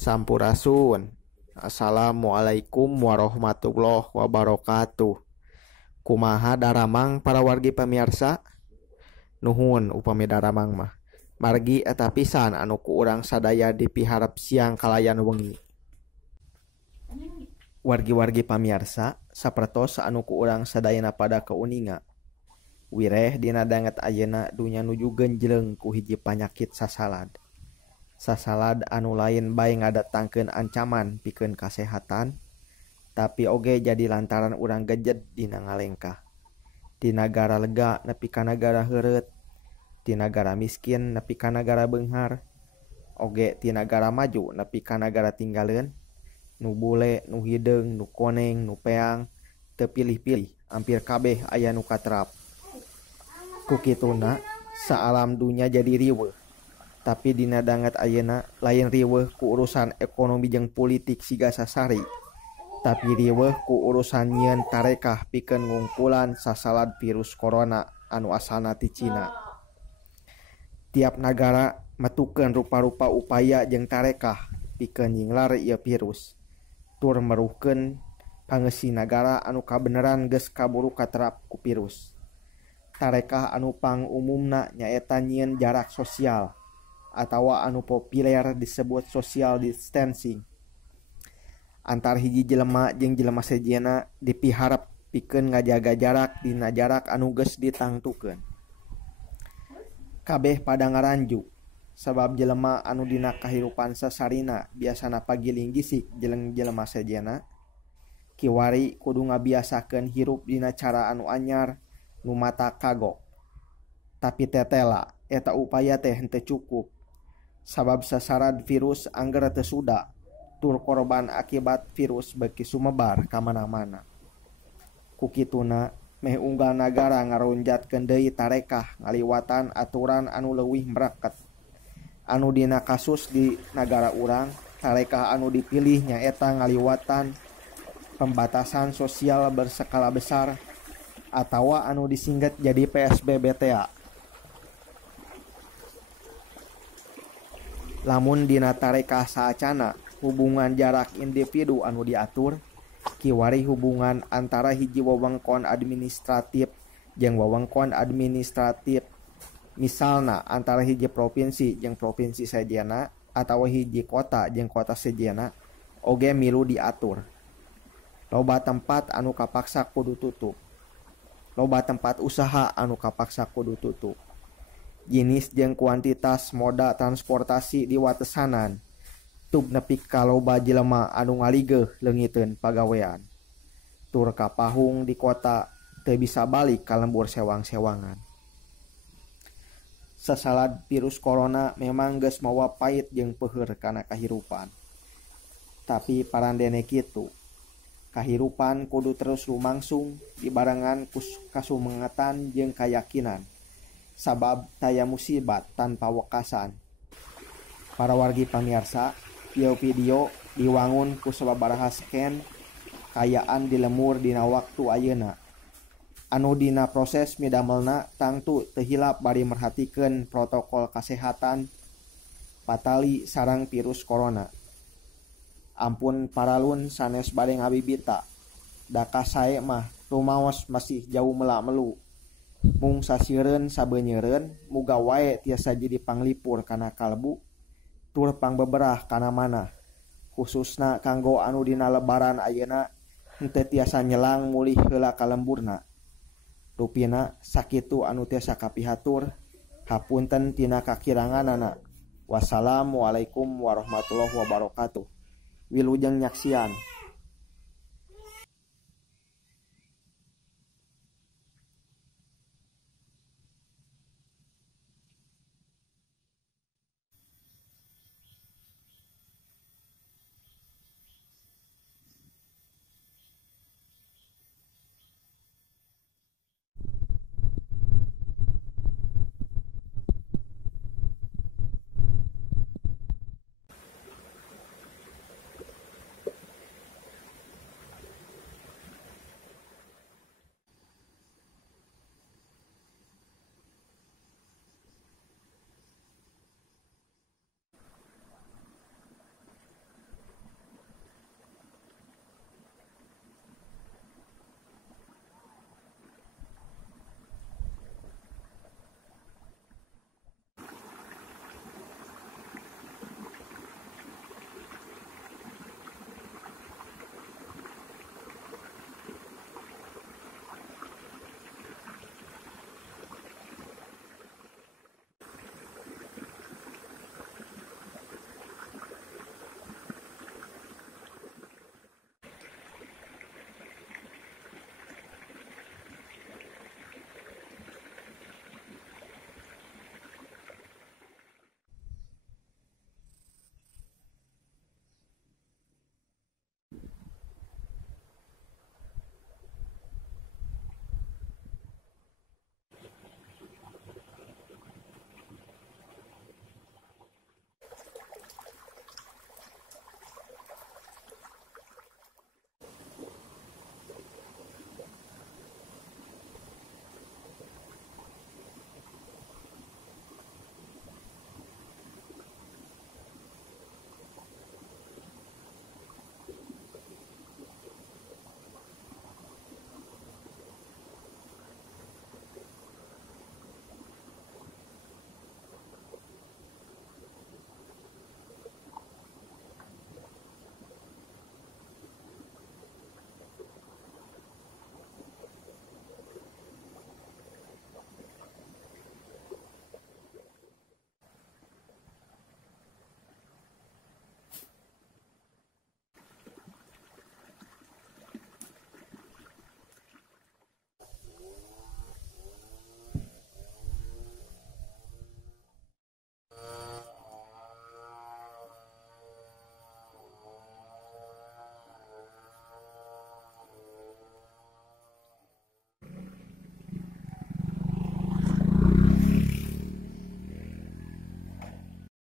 Sampurasun. Assalamualaikum warahmatullahi wabarakatuh. Kumaha daramang para wargi pamirsa? Nuhun upami daramang mah. Margi eta pisan anu ku urang sadaya dipiharap siang kalayan wengi. Wargi-wargi pamirsa, sapertos anu ku urang sadayana pada keuninga. Wireh dina danget ayeuna dunya nuju genjleung ku hiji panyakit sasalad. Sasalad anu lain bae ngadatangkeun ancaman pikeun kasehatan, tapi oge jadi lantaran urang gejed dina ngalengkah. Di nagara lega nepi ka nagara heureut, di nagara miskin nepi ka nagara beunghar, oge ti nagara maju nepi ka nagara tinggaleun, nu bule, nu hideung, nu koneng, nu peang, teu pilih-pilih, hampir kabeh aya nu katerap. Ku kituna, saalam dunya jadi riweuh. Tapi dina danget ayeuna lain riweuh ku urusan ekonomi jeung politik siga sasari, tapi riweuh ku urusan nyieun tarekah pikeun ngungkulan sasalad virus corona anu asalna ti Cina. Tiap nagara metukeun rupa-rupa upaya jeung tarekah pikeun nyinglar ieu virus, tur meruhkeun pangeusih nagara anu kabeneran geus kaburu katerap ku virus. Tarekah anu pangumumna nyaeta nyieun jarak sosial, atawa anu populer disebut social distancing. Antar hiji jelema jeung jelema sejenna dipiharap pikeun ngajaga jarak dina jarak anu geus ditangtukeun. Kabeh pada ngaranju, sabab jelema anu dina kahirupan sasarina biasana pagiling gisik jeung jelema sejenna, kiwari kudu ngabiasakeun hirup dina cara anu anyar nu mata kagok. Tapi tetela eta upaya teh henteu cukup. Sabab sasarad virus angger teu suda, tur korban akibat virus beuki sumebar ka mana-mana. Ku kituna meh unggal nagara ngaronjatkeun deui tarekah ngaliwatan aturan anu leuwih meraket. Anu dina kasus di nagara urang, tarekah anu dipilih nyaeta ngaliwatan pembatasan sosial berskala besar atawa anu disingkat jadi PSBB teh. Lamun dina tarekah saacana hubungan jarak individu anu diatur, kiwari hubungan antara hiji wewengkon administratif jeung wewengkon administratif, misalna antara hiji provinsi jeung provinsi sejenna atawa hiji kota jeung kota sejenna oge milu diatur. Loba tempat anu kapaksa kudu tutup. Loba tempat usaha anu kapaksa kudu tutup. Jenis jeung kuantitas moda transportasi diwatesanan tub nepi ka loba jelema anu ngaligeuh leungiteun pagawean. Tur kapahung di kota teu bisa balik ka lembur sewang-sewangan. Sasalad virus corona memang geus mawa pait jeung peuheur kana kahirupan. Tapi parandene kitu, kahirupan kudu terus lumangsung dibarengan kasumengatan jeung kayakinan. Sabab taya musibat tanpa wekasan. Para wargi pamirsa, video diwangun ku sababaraha scan kayaan di lemur dina waktu ayeuna. Anu dina proses midamelna tangtu teu hilap bari merhatikeun protokol kasehatan patali sareng virus corona. Ampun paralun sanes bade ngabibita, da kasae mah rumaos masih jauh mela-melu. Mung sasiereun sabeunyereun muga wae tiasa jadi panglipur kana kalbu, tur pangbeberah kana manah, khususna kanggo anu dina lebaran ayeuna henteu tiasa nyelang mulih heula ka lemburna. Rupina sakitu anu tiasa kapihatur, hapunten tina kakiranganana. Wassalamualaikum warahmatullahi wabarakatuh. Wilujeng nyaksian.